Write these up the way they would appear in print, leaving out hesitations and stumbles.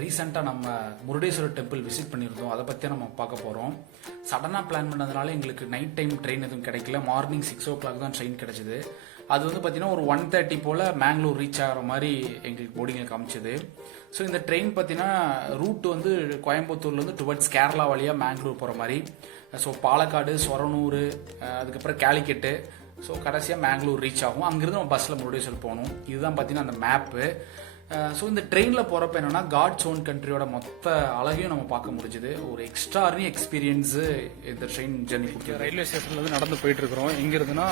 ரீசெண்டாக நம்ம Murudeswarar temple visit பண்ணியிருந்தோம். அதை பற்றி நம்ம பார்க்க போகிறோம். சடனாக பிளான் பண்ணதுனால எங்களுக்கு நைட் டைம் ட்ரெயின் எதுவும் கிடைக்கல. மார்னிங் 6 o'clock தான் ட்ரெயின் கிடைச்சிது. அது வந்து பார்த்தீங்கன்னா ஒரு 1:30 போல் மேங்களூர் ரீச் ஆகிற மாதிரி எங்களுக்கு போர்டிங்கில் காமிச்சிது. ஸோ இந்த ட்ரெயின் பார்த்தீங்கன்னா ரூட் வந்து கோயம்புத்தூர்லேருந்து டுவர்ட்ஸ் கேரளா வழியாக மேங்களூர் போகிற மாதிரி. ஸோ பாலக்காடு, சொரனூர், அதுக்கப்புறம் கேலிக்கெட்டு, ஸோ கடைசியாக மேங்களூர் ரீச் ஆகும். அங்கேருந்து நம்ம பஸ்ஸில் முருடேஸ்வர் போகணும். இதுதான் பார்த்தீங்கன்னா அந்த மேப்பு. ஸோ இந்த ட்ரெயினில் போகிறப்ப என்னென்னா காட்ஸ் ஓன் கண்ட்ரியோட மொத்த அழகையும் நம்ம பார்க்க முடிஞ்சுது. ஒரு எக்ஸ்ட்ரானரி எக்ஸ்பீரியன்ஸு இந்த ட்ரெயின் ஜெர்னி கொடுத்து ரயில்வே ஸ்டேஷன்லேருந்து நடந்து போயிட்டுருக்கிறோம். எங்கேருந்துன்னா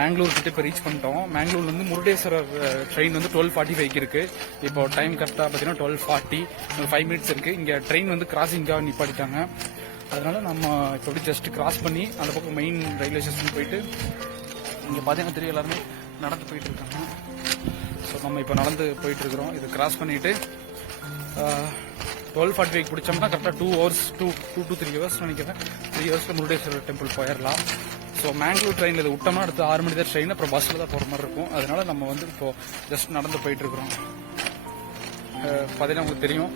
மேங்களூர் கிட்ட இப்போ ரீச் பண்ணிட்டோம். மேங்களூர்லேருந்து முருடேஸ்வரர் ட்ரெயின் வந்து 12:45 இருக்குது. இப்போ டைம் கரெக்டாக பார்த்தீங்கன்னா 12:40, 5 minutes இருக்குது. இங்கே ட்ரெயின் வந்து கிராசிங்காக நிப்பாட்டிட்டாங்க. அதனால நம்ம இப்போ அப்படி ஜஸ்ட் கிராஸ் பண்ணி அந்த பக்கம் மெயின் ரயில்வே ஸ்டேஷன் போயிட்டு இங்கே பார்த்தீங்கன்னா தெரியும் எல்லாருமே நடந்து போயிட்டு இருக்காங்க. ஸோ நம்ம இப்போ நடந்து போயிட்டு இருக்கிறோம். இது கிராஸ் பண்ணிட்டு 12:45 பிடிச்சோம்னா கரெக்டாக 2 hours, 2 to 3 hours நினைக்கிறேன். 3 hours முருடேஸ்வரர் டெம்பிள் போயிடலாம். ஸோ மேங்களூர் ட்ரெயினில் இது விட்டோம்னா அடுத்து 6 மணி தான் ட்ரெயின், அப்புறம் பஸ்ஸில் தான் போகிற மாதிரி இருக்கும். அதனால நம்ம வந்து இப்போ ஜஸ்ட் நடந்து போயிட்டு இருக்கிறோம். பார்த்தீங்கன்னா உங்களுக்கு தெரியும்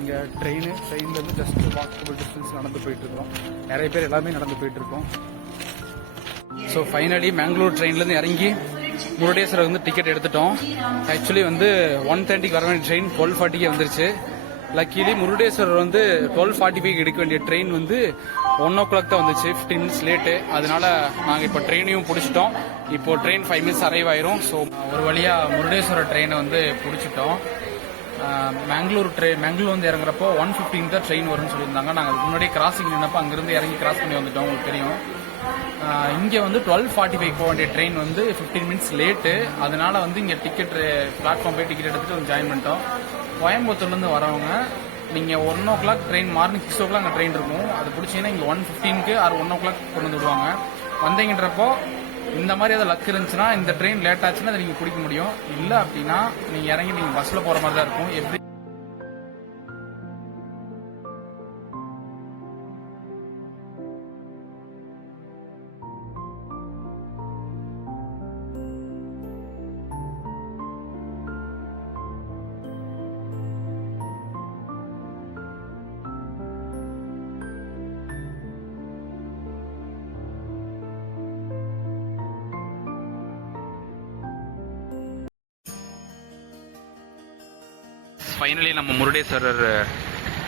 இங்கே ட்ரெயின்லேருந்து ஜஸ்ட் வாக்கபிள் டிஸ்டன்ஸ் நடந்து போயிட்டு இருக்கிறோம். நிறைய பேர் எல்லாமே நடந்து போயிட்டு இருக்கோம். ஸோ ஃபைனலி மேங்களூர் ட்ரெயின்லேருந்து இறங்கி முருடேஸ்வரர் வந்து டிக்கெட் எடுத்துட்டோம். ஆக்சுவலி வந்து 1:30 வர வேண்டிய ட்ரெயின் 12:40 வந்துருச்சு. லக்கிலி முருடேஸ்வரர் வந்து 12:45 எடுக்க வேண்டிய ட்ரெயின் வந்து 1 o'clock தான் வந்துச்சு, 15 minutes லேட்டு. அதனால நாங்கள் இப்போ ட்ரெயினையும் பிடிச்சிட்டோம். இப்போ ட்ரெயின் 5 minutes அரைவ் ஆயிரும். ஸோ ஒரு வழியாக முருடேஸ்வரர் ட்ரெயினை வந்து பிடிச்சிட்டோம். மேங்களூர் வந்து இறங்குறப்போ 1:15 தான் ட்ரெயின் வரும்னு சொல்லியிருந்தாங்க. நாங்கள் அதுக்கு முன்னாடியே கிராசிங் நின்னப்போ அங்கேருந்து இறங்கி கிராஸ் பண்ணி வந்துட்டோம். உங்களுக்கு தெரியும் இங்கே வந்து 12:45 போக வேண்டிய ட்ரெயின் வந்து 15 minutes லேட்டு. அதனால வந்து இங்கே டிக்கெட் பிளாட்ஃபார்ம் போய் டிக்கெட் எடுத்துட்டு வந்து ஜாயின் பண்ணிட்டோம். கோயம்புத்தூர்லேருந்து வரவங்க நீங்கள் 1 o'clock ட்ரெயின், மார்னிங் 6 o'clock அங்கே ட்ரெயின் இருக்கும். அது பிடிச்சிங்கன்னா இங்கே 1:15 ஆர் 1 o'clock கொண்டு வந்து விடுவாங்க. வந்தீங்கன்றப்போ இந்த மாதிரி ஏதாவது லக் இருந்துச்சுன்னா இந்த ட்ரெயின் லேட் ஆச்சுன்னா அதை நீங்கள் பிடிக்க முடியும். இல்லை அப்படின்னா நீங்கள் இறங்கி நீங்கள் பஸ்ஸில் போகிற மாதிரி தான் இருக்கும். எப்படி ஃபைனலி நம்ம முருடேஸ்வரர்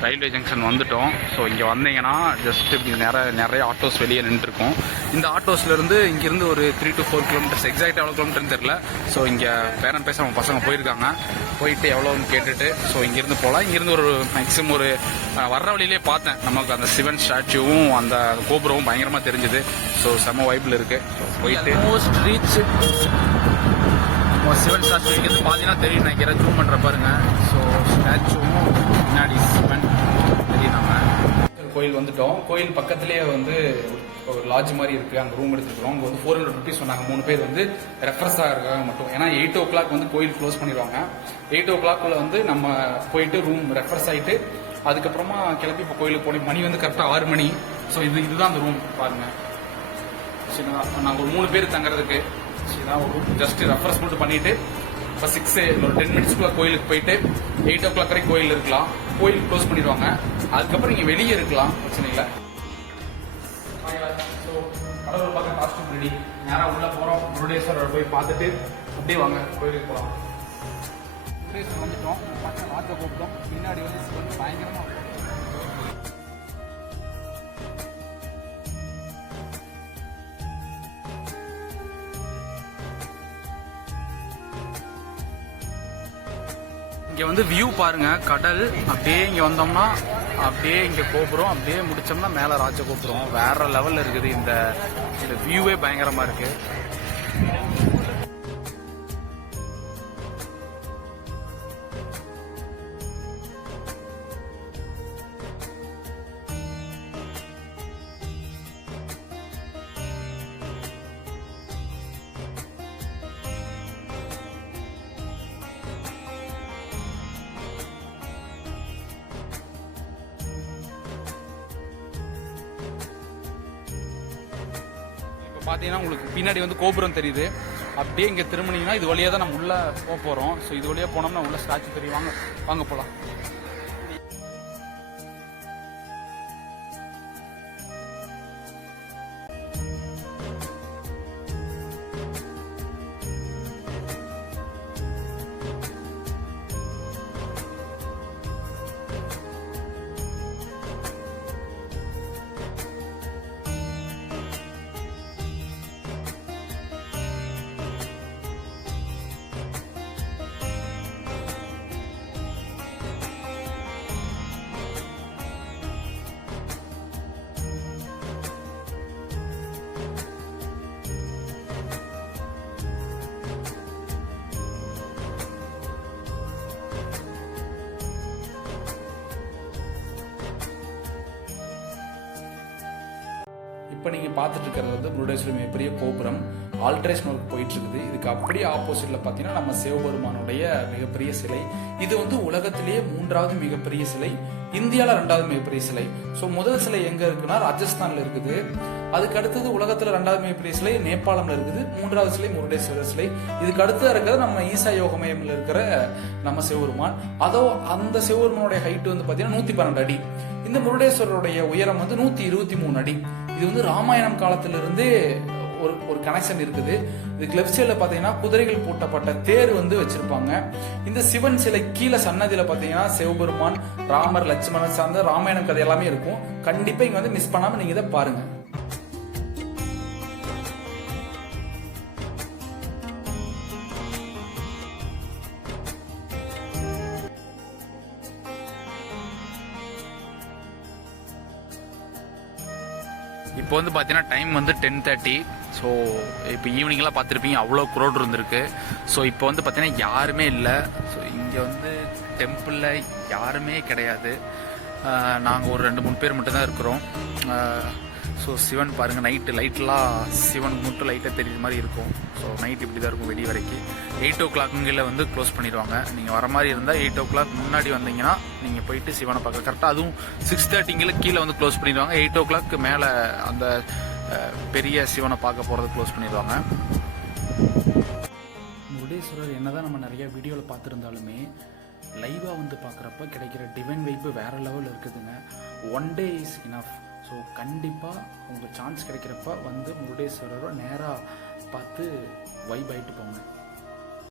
ரயில்வே ஜங்ஷன் வந்துட்டோம். ஸோ இங்கே வந்தீங்கன்னா ஜஸ்ட் இப்படி நிறைய ஆட்டோஸ் வெளியே நின்றுருக்கும். இந்த ஆட்டோஸ்லேருந்து இங்கேருந்து ஒரு 3 to 4 kilometers, எக்ஸாக்டாக எவ்வளோ கிலோமீட்டர்னு தெரில. ஸோ இங்கே பேரன் பேச அவங்க பசங்க போயிருக்காங்க. போயிட்டு எவ்வளோன்னு கேட்டுட்டு ஸோ இங்கேருந்து போகலாம். இங்கேருந்து ஒரு மேக்ஸிமம் ஒரு வர்ற வழியிலே பார்த்தேன், நமக்கு அந்த சிவன் ஸ்டாச்சுவும் அந்த கோபுரமும் பயங்கரமாக தெரிஞ்சுது. ஸோ செம்ம வைப்பில் இருக்குது. ஸோ போயிட்டு மோஸ்ட் ரீச் சிவன் ஸ்டாச்சு இங்கேருந்து பார்த்தீங்கன்னா தெரியும் நினைக்கிறேன். ஜூம் பண்ணுற பாருங்க. ஸோ ஸ்டாச்சுவும் பின்னாடி சிவன் தெரியும். நம்ம கோயில் வந்துட்டோம். கோயில் பக்கத்துலேயே வந்து ஒரு லாட்ஜ் மாதிரி இருக்குது. அங்கே ரூம் எடுத்துக்கிறோம். அங்கே வந்து 400 rupees சொன்னாங்க. 3 பேர் வந்து ரெஃப்ரெஷ் ஆகிறதுக்காக மட்டும். ஏன்னா 8 o'clock வந்து கோயில் க்ளோஸ் பண்ணிடுவாங்க. 8 o'clock வந்து நம்ம போயிட்டு ரூம் ரெஃப்ரெஷ் ஆகிட்டு அதுக்கப்புறமா கிளம்பி இப்போ கோயிலுக்கு போனோம். மணி வந்து கரெக்டாக 6 மணி. ஸோ இதுதான் அந்த ரூம் பாருங்கள். சரிங்களா, நாங்கள் ஒரு 3 பேர் தங்குறதுக்கு ஒரு ரூம் ஜஸ்ட் ரெஃப்ரெஷ் மட்டும் பண்ணிட்டு இப்போ 6 ஒரு 10 minutesக்குள்ள கோயிலுக்கு போயிட்டு 8 o'clock வரைக்கும் கோயில் இருக்கலாம். கோயில் க்ளோஸ் பண்ணிடுவாங்க. அதுக்கப்புறம் நீங்கள் வெளியே இருக்கலாம், பிரச்சனை இல்லை. ஸோ கடவுள் பார்க்க காஸ்டியூம் ரெடி, நேராக உள்ளே போகிறோம். முருடேஸ்வரர் போய் பார்த்துட்டு அப்படியே வாங்க கோயிலுக்கு போகலாம். முருடேஸ்வரர் வந்துட்டோம். பார்த்து ஆட்டோ கூப்பிட்டோம். பின்னாடி வந்து சிவன் பயங்கரமாக இங்கே வந்து வியூ பாருங்க, கடல். அப்படியே இங்கே வந்தோம்னா அப்படியே இங்கே கோபுரம், அப்படியே முடிச்சோம்னா மேலே ராஜ கோபுரம். வேற லெவலில் இருக்குது. இந்த வியூவே பயங்கரமாக இருக்கு. பார்த்தீங்கன்னா உங்களுக்கு பின்னாடி வந்து கோபுரம் தெரியுது. அப்படியே இங்கே திரும்பினீங்கன்னா இது வழியாக தான் நம்ம உள்ளே போக போகிறோம். ஸோ இது வழியாக போனோம்னா உள்ள ஸ்டாச்சு தெரியும். வாங்க போகலாம். இப்போ நீங்கள் பார்த்துட்டு இருக்கிறது வந்து முருடேஸ்வரர் மிகப்பெரிய கோபுரம் ஆல்ட்ரேஷன் ஒர்க் போயிட்டு இருக்குது. இதுக்கு அப்படியே ஆப்போசிட்ல பார்த்தீங்கன்னா நம்ம சிவபெருமானுடைய மிகப்பெரிய சிலை. இது வந்து உலகத்திலேயே 3வது மிகப்பெரிய சிலை, இந்தியாவில் 2வது மிகப்பெரிய சிலை. ஸோ முதல் சிலை எங்க இருக்குன்னா ராஜஸ்தான்ல இருக்குது. அதுக்கு அடுத்தது உலகத்துல 2வது மிகப்பெரிய சிலை நேபாளம்ல இருக்குது. 3வது சிலை முருடேஸ்வரர் சிலை. இதுக்கு அடுத்தது இருக்கிறது நம்ம ஈசா யோக மையம்ல இருக்கிற நம்ம சிவபெருமான். அதோ அந்த சிவபெருமானுடைய ஹைட் வந்து பாத்தீங்கன்னா 112 அடி. இந்த முருடேஸ்வரருடைய உயரம் வந்து 123 அடி. இது வந்து ராமாயணம் காலத்திலிருந்தே ஒரு கனெக்ஷன் இருக்குது. இதுக்கு லெஃப்ட் சைட்ல பாத்தீங்கன்னா குதிரைகள் பூட்டப்பட்ட தேர் வந்து வச்சிருப்பாங்க. இந்த சிவன் சிலை கீழே சன்னதியில பாத்தீங்கன்னா சிவபெருமான், ராமர், லட்சுமணன் சார்ந்த ராமாயணம் கதை எல்லாமே இருக்கும். கண்டிப்பா இங்க வந்து மிஸ் பண்ணாம நீங்க இதை பாருங்க. இப்போ வந்து பார்த்தீங்கன்னா டைம் வந்து 10:30. ஸோ இப்போ ஈவினிங்லாம் பார்த்துருப்பீங்க அவ்வளோ க்ரௌட் இருந்திருக்கு. ஸோ இப்போ வந்து பார்த்தீங்கன்னா யாருமே இல்லை. ஸோ இங்கே வந்து டெம்பிளில் யாருமே கிடையாது. நாங்கள் ஒரு 2-3 பேர் மட்டும்தான் இருக்கிறோம். ஸோ சிவன் பாருங்கள், நைட்டு லைட்லாம் சிவனுக்கு மட்டும் லைட்டாக தெரியுற மாதிரி இருக்கும். ஸோ நைட் இப்படி தான் இருக்கும் வெடி வரைக்கும். 8 o'clock வந்து க்ளோஸ் பண்ணிடுவாங்க. நீங்கள் வர மாதிரி இருந்தால் 8 o'clock முன்னாடி வந்தீங்கன்னா நீங்கள் போயிட்டு சிவனை பார்க்க கரெக்டாக. அதுவும் 6:30 கீழே வந்து க்ளோஸ் பண்ணிடுவாங்க. 8 o'clock மேலே அந்த பெரிய சிவனை பார்க்க போகிறது க்ளோஸ் பண்ணிடுவாங்க. முருடேஸ்வரர் என்னதான் நம்ம நிறைய வீடியோவில் பார்த்துருந்தாலுமே லைவாக வந்து பார்க்குறப்ப கிடைக்கிற டிவைன் வைப்பு வேற லெவல் இருக்குதுங்க. 1 day இஸ் இனஃப். ஸோ கண்டிப்பாக உங்கள் சான்ஸ் கிடைக்கிறப்ப வந்து முருடேஸ்வரரை நேராக பார்த்து வைப் ஆகிட்டு போங்க.